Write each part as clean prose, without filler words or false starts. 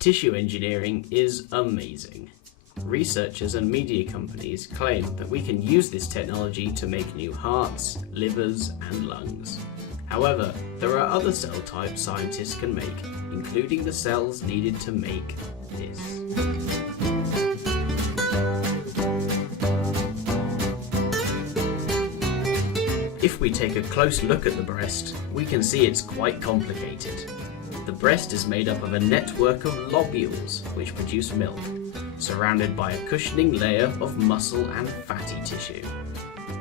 Tissue engineering is amazing. Researchers and media companies claim that we can use this technology to make new hearts, livers, and lungs. However, there are other cell types scientists can make, including the cells needed to make this. If we take a close look at the breast, we can see it's quite complicated. The breast is made up of a network of lobules which produce milk, surrounded by a cushioning layer of muscle and fatty tissue.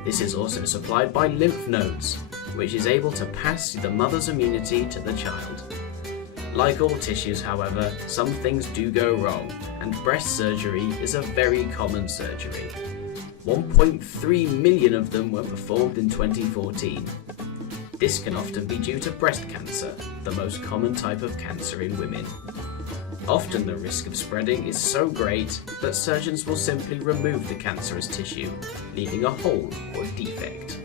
This is also supplied by lymph nodes, which is able to pass the mother's immunity to the child. Like all tissues, however, some things do go wrong, and breast surgery is a very common surgery. 1.3 million of them were performed in 2014. This can often be due to breast cancer, the most common type of cancer in women. Often the risk of spreading is so great that surgeons will simply remove the cancerous tissue, leaving a hole or defect.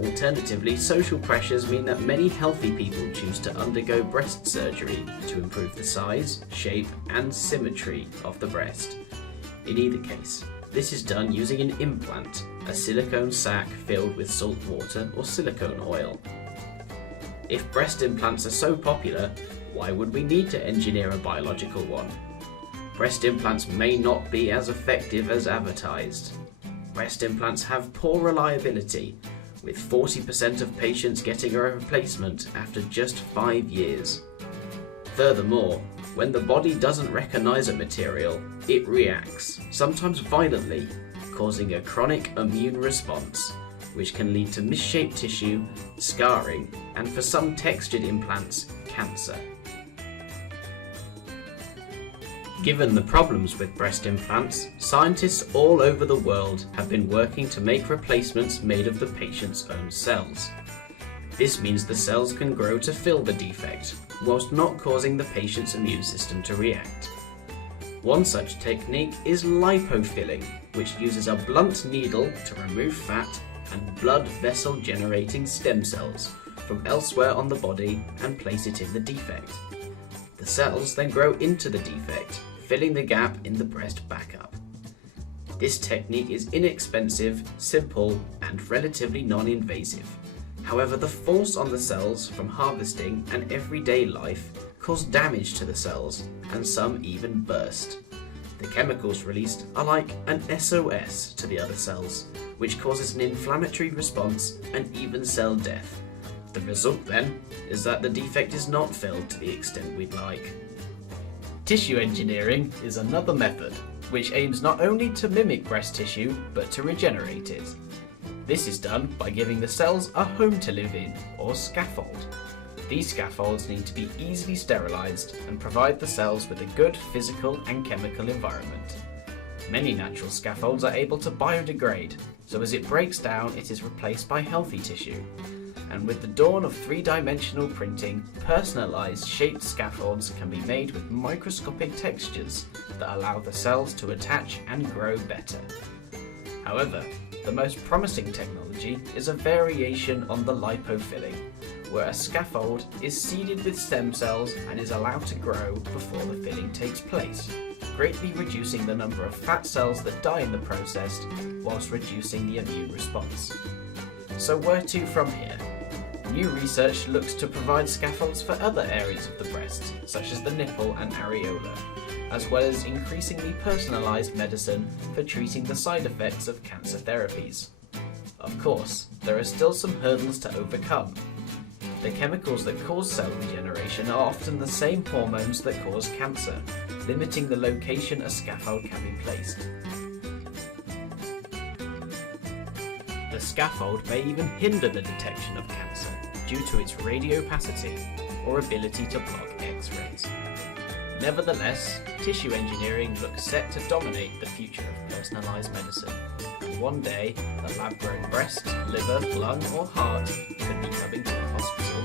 Alternatively, social pressures mean that many healthy people choose to undergo breast surgery to improve the size, shape, and symmetry of the breast. In either case, this is done using an implant, a silicone sac filled with salt water or silicone oil. If breast implants are so popular, why would we need to engineer a biological one? Breast implants may not be as effective as advertised. Breast implants have poor reliability, with 40% of patients getting a replacement after just 5 years. Furthermore, when the body doesn't recognize a material, it reacts, sometimes violently, causing a chronic immune response, which can lead to misshaped tissue, scarring, and for some textured implants, cancer. Given the problems with breast implants, scientists all over the world have been working to make replacements made of the patient's own cells. This means the cells can grow to fill the defect, whilst not causing the patient's immune system to react. One such technique is lipofilling, which uses a blunt needle to remove fat and blood vessel generating stem cells from elsewhere on the body and place it in the defect. The cells then grow into the defect, filling the gap in the breast back up. This technique is inexpensive, simple, and relatively non-invasive. However, the force on the cells from harvesting and everyday life cause damage to the cells, and some even burst. The chemicals released are like an SOS to the other cells, which causes an inflammatory response and even cell death. The result then is that the defect is not filled to the extent we'd like. Tissue engineering is another method which aims not only to mimic breast tissue but to regenerate it. This is done by giving the cells a home to live in, or scaffold. These scaffolds need to be easily sterilised and provide the cells with a good physical and chemical environment. Many natural scaffolds are able to biodegrade, so as it breaks down it is replaced by healthy tissue. And with the dawn of three-dimensional printing, personalised shaped scaffolds can be made with microscopic textures that allow the cells to attach and grow better. However, the most promising technology is a variation on the lipofilling, where a scaffold is seeded with stem cells and is allowed to grow before the filling takes place, greatly reducing the number of fat cells that die in the process whilst reducing the immune response. So where to from here? New research looks to provide scaffolds for other areas of the breast, such as the nipple and areola, as well as increasingly personalised medicine for treating the side effects of cancer therapies. Of course, there are still some hurdles to overcome. The chemicals that cause cell regeneration are often the same hormones that cause cancer, limiting the location a scaffold can be placed. The scaffold may even hinder the detection of cancer due to its radiopacity or ability to block X-rays. Nevertheless, tissue engineering looks set to dominate the future of personalised medicine, and one day the lab-grown breast, liver, lung or heart could be coming to a hospital